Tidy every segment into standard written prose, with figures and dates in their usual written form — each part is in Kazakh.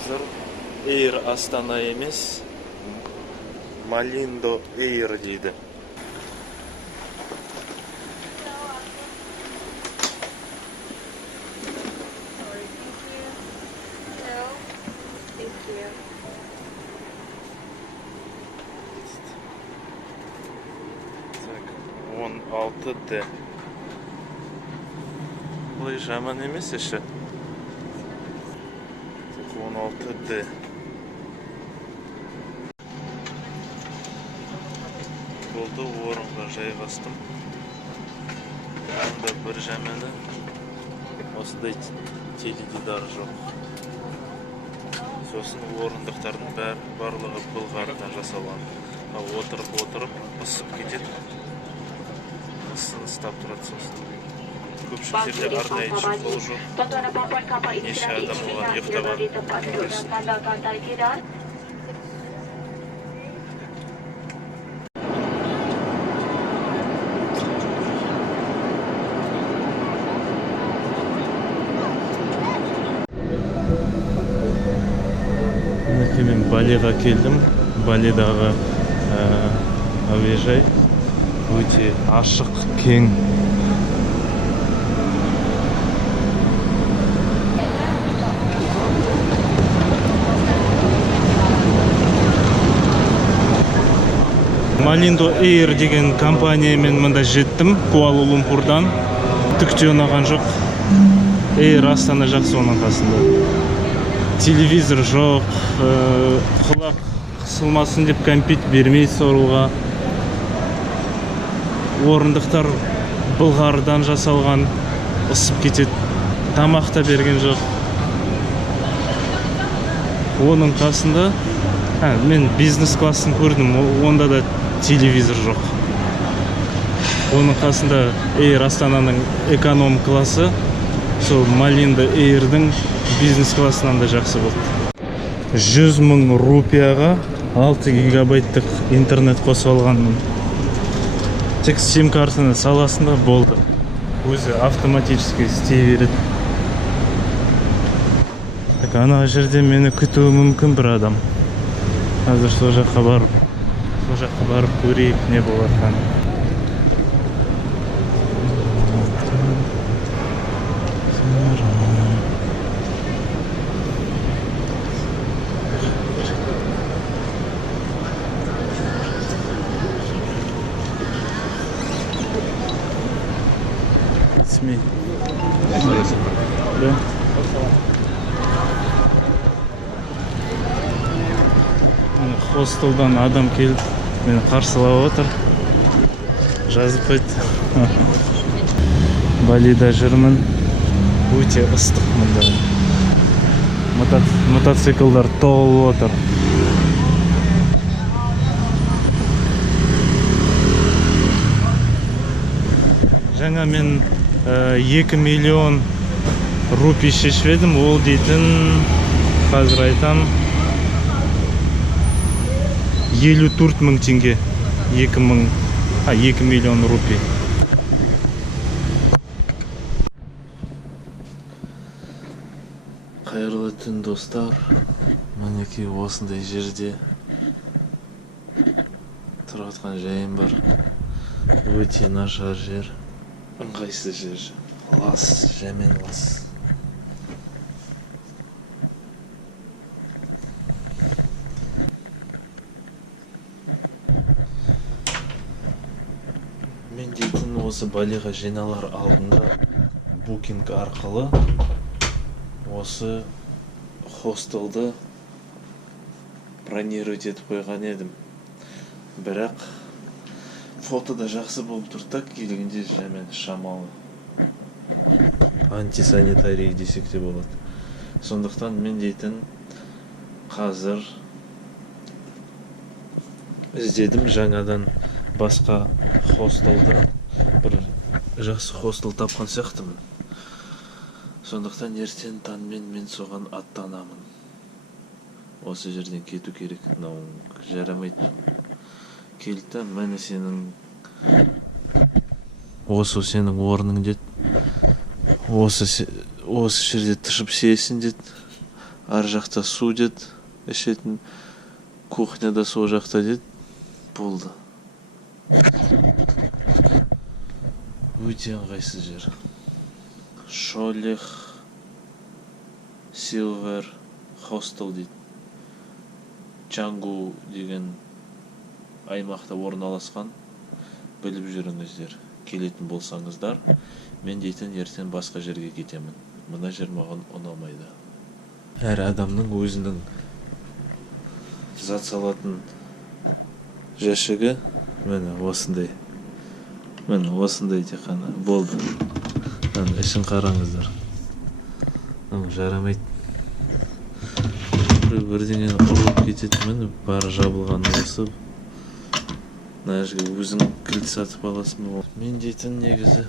Қазір Air Астана емес, Malindo Air дейді. Так, 16D. Бұлай жаман емес іші. 16D. Болды, орынға жайғастым. Онда бір жаманы осындай теледидар жоқ. Сосын орындықтардың барлығы былғарыдан жасалған. Отырып ысып кетеді. Ысын ыстап тұрады сосын. Көпшіліктерде арнайы шықпау жоқ. Неше адам оған ұйықтаған. Мен Балиға келдім. Балидағы әуежай өте ашық, кең. Malindo Air деген компаниямен мында жеттім, Куала-Лумпурдан. Түкте ұнаған жоқ. Air Астана жақсы оның қасында. Телевизор жоқ, құлақ қысылмасын деп компьютер бермей соруға. Орындықтар былғарыдан жасалған, ысып кетеді. Тамақ та берген жоқ. Оның қасында мен бизнес классын көрдім, онда да телевизор жоқ. Оның қасында Air Астананың эконом классы, сол Malindo Air'дің бизнес классынан да жақсы болды. 100 000 рупияға 6 гигабайттық интернет қосып алғанмын. Тек сим картаны саласында болды. Өзі автоматически істей береді. Так, ана жерде мені күтуі мүмкін бір адам. Қазір сол жаққа барып көрейік не болатқан. Да. Хостелдан адам келіп мені қарсылап отыр. Жазып қойды. Балида жүрмін. Өте ыстық мұнда. Мотоциклдар толып отыр. Жаңа мен 2 миллион рупий шешіп едім, ол дейтін, қазір айтам, 54 000 теңге, 2 миллион рупий. Қайырлы түн достар, мінекей осындай жерде тұратқан жайым бар. Өте нашар жер, ыңғайсыз жер. Лас, жәмен лас. Мен дейтін осы Балиға жиналар алдында букинг арқылы осы хостелді бронировать етіп қойған едім. Бірақ фотода жақсы болып тұрды, келгенде жәмен шамалы. Антисанитарий десек те болады. Сондықтан мен дейтін қазір іздедім жаңадан басқа хостелді, бір жақсы хостел тапқан сияқтымын. Сондықтан ертең таңмен мен соған аттанамын. Осы жерден кету керек, жарамайды. Келді, мәне сенің осы сенің орның деді. Осы жерде тышып сиесің деді. ар жақта су деді, ішетін, кухняда сол жақта деді, болды. Өте ыңғайсыз жер. Шолех Силвер Хостел дейді. Чангу деген аймақта орналасқан. Біліп жүріңіздер, келетін болсаңыздар. Мен дейтін ертең басқа жерге кетемін. Мына жер маған ұнамайды. Әр адамның өзінің зат салатын жәшігі міне осындай. Міне осындай тек қана болды. Ішін қараңыздар. Жарамайды. Бірдеңені ұрып кетеді, міне бары жабылған осы. Мына жерге өзің кілт сатып аласың. Мен дейтін негізі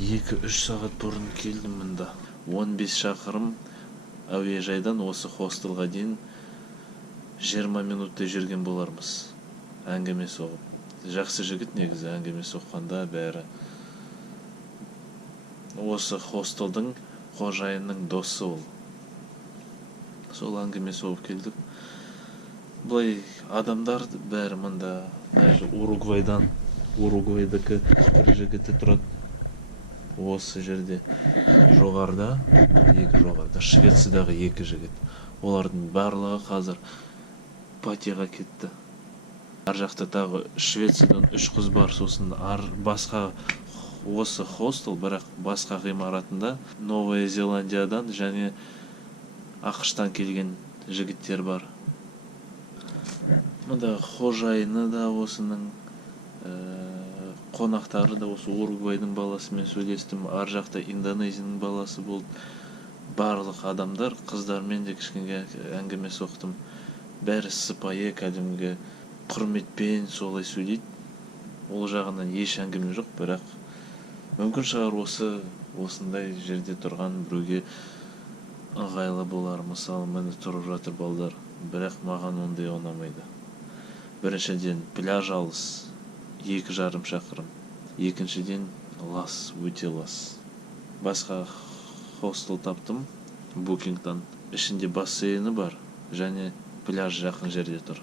2-3 сағат бұрын келдім мұнда. 15 шақырым әуежайдан осы хостелға дейін 20 минуттай жүрген болармыз. Әңгіме соғып. Жақсы жігіт негізі, әңгіме соққанда бәрі. Осы хостелдің қожайынның досы ол. Сол әңгіме соғып келдік. Бұлай адамдар бәрі мұнда. Уругвайдікі бір жігіті тұрады. Осы жерде жоғарда, Швециядағы 2 жігіт. Олардың барлығы қазір патияға кетті. Ар жақта тағы Швециядан 3 қыз бар, сосын басқа осы хостел, бірақ басқа ғимаратында Новая Зеландиядан және ақштан келген жігіттер бар. Мұнда қожайыны да осының, қонақтары да осы Уругвайдың баласымен сөйлестім. Ар жақта Индонезияның баласы болды. Барлық адамдар, қыздармен де кішкене әңгіме соқтым. Бәрі сыпайы, кәдімгі құрметпен солай сөйлейді. Ол жағынан еш әңгіме жоқ, бірақ мүмкін шығар осындай жерде тұрған біреуге ыңғайлы болар. Мысалы, мені тұрып жатыр балдар, бірақ маған ондай ұнамайды. Біріншіден пляж алыс, 2,5 шақырым. Екіншіден лас, өте лас. Басқа хостел таптым букингтан. Ішінде бассейні бар, және пляж жақын жерде тұр.